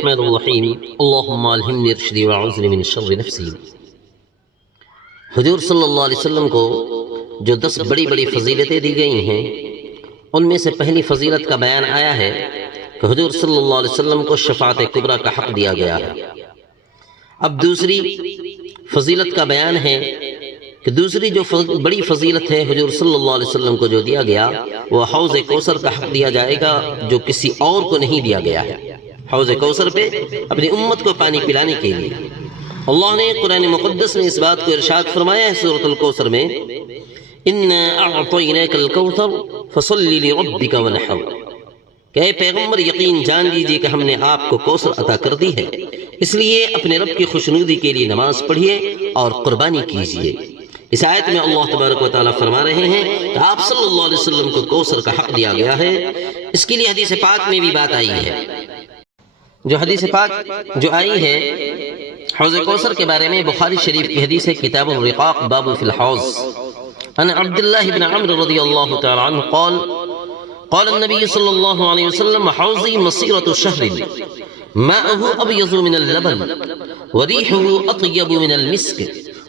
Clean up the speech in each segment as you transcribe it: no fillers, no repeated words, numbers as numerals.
الرحمن الرحیم اللہم الہمنی رشدی وعوذنی من شر نفسی۔ حضور صلی اللہ علیہ وسلم کو جو 10 بڑی بڑی فضیلتیں دی گئی ہیں، ان میں سے پہلی فضیلت کا بیان آیا ہے کہ حضور صلی اللہ علیہ وسلم کو شفاعت کبریٰ کا حق دیا گیا ہے۔ اب دوسری فضیلت کا بیان ہے کہ دوسری جو بڑی فضیلت ہے حضور صلی اللہ علیہ وسلم کو جو دیا گیا، وہ حوض کوثر کا حق دیا جائے گا جو کسی اور کو نہیں دیا گیا ہے۔ حوض کوثر پہ اپنی امت کو پانی پلانے کے لیے اللہ نے قرآن مقدس میں اس بات کو ارشاد فرمایا ہے سورۃ الکوثر میں، اِنَّا أَعْطَيْنَاكَ الْكَوْثَرَ فَصَلِّ لِرَبِّكَ وَانْحَرْ، کہ اے پیغمبر یقین جان لیجیے کہ ہم نے آپ کو کوثر عطا کر دی ہے، اس لیے اپنے رب کی خوشنودی کے لیے نماز پڑھیے اور قربانی کیجیے۔ اس آیت میں اللہ تبارک و تعالیٰ فرما رہے ہیں کہ آپ صلی اللہ علیہ وسلم کو کوثر کا حق دیا گیا ہے۔ اس کے لیے حدیث پاک میں بھی بات آئی ہے، جو حدیث پاک جو آئی ہے حوض کوثر کے بارے میں، بخاری شریف کی حدیث ہے، کتاب الرقاق باب فی الحوض، عن عبد اللہ بن عمرو رضی اللہ تعالی عنہ قال قال النبي صلى الله عليه وسلم حوضي مصيرة شهر ماؤه أبيض من اللبن وريحه أطيب من المسك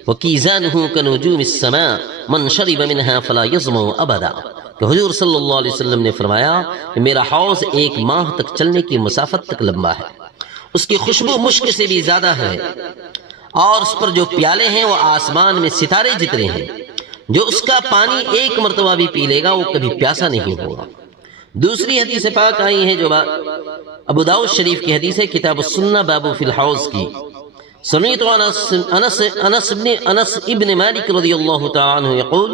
وكيزانه كنجوم السماء من شرب منها فلا يظمأ أبدا۔ کہ حضور صلی اللہ علیہ وسلم نے فرمایا کہ میرا حوض 1 ماہ تک چلنے کی مسافت تک لمبا ہے، اس کی خوشبو مشک سے بھی زیادہ ہے، اور اس پر جو پیالے ہیں وہ آسمان میں ستارے جتنے ہیں، جو اس کا پانی 1 مرتبہ بھی پی لے گا وہ کبھی پیاسا نہیں ہوگا۔ دوسری حدیث پاک آئی ہے جو ابو داؤد شریف کی حدیث ہے، کتاب السنہ باب فی الحوض کی، سمعت انس ابن مالک رضی اللہ تعالی عنہ یقول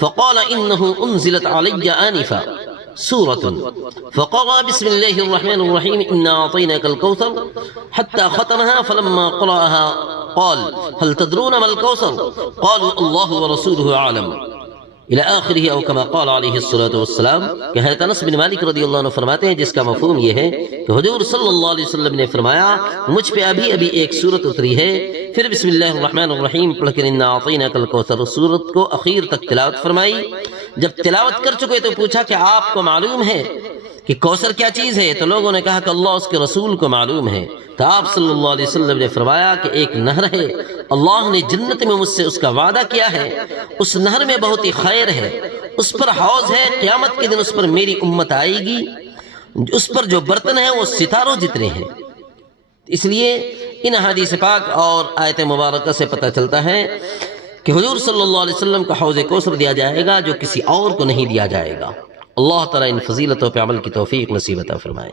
فقال انه انزلت علی آنفا سورة فقرأ بسم الله الرحمن الرحيم إنا أعطيناك الكوثر حتى ختمها فلما قرأها قال هل تدرون ما الكوثر قالوا الله ورسوله أعلم الى آخرہ، او کما قال علیہ الصلوۃ والسلام، کہ حضرت انس بن مالک رضی اللہ عنہ فرماتے ہیں جس کا مفہوم یہ ہے کہ حضور صلی اللہ علیہ وسلم نے فرمایا مجھ پہ ابھی ایک سورت اتری ہے، پھر بسم اللہ الرحمن الرحیم پڑھ کر انا اعطیناک الکوثر سورت کو اخیر تک تلاوت فرمائی۔ جب تلاوت کر چکے تو پوچھا کہ آپ کو معلوم ہے کہ کوثر کیا چیز ہے؟ تو لوگوں نے کہا کہ اللہ اس کے رسول کو معلوم ہے۔ تو آپ صلی اللہ علیہ وسلم نے فرمایا کہ ایک نہر ہے، اللہ نے جنت میں مجھ سے اس کا وعدہ کیا ہے، اس نہر میں بہت ہی خیر ہے، اس پر حوض ہے، قیامت کے دن اس پر میری امت آئے گی، اس پر جو برتن ہیں وہ ستاروں جتنے ہیں۔ اس لیے ان حدیث پاک اور آیت مبارکہ سے پتہ چلتا ہے کہ حضور صلی اللہ علیہ وسلم کو حوض کوثر دیا جائے گا جو کسی اور کو نہیں دیا جائے گا۔ اللہ تعالیٰ ان فضیلتوں پہ عمل کی توفیق نصیب عطا فرمائے۔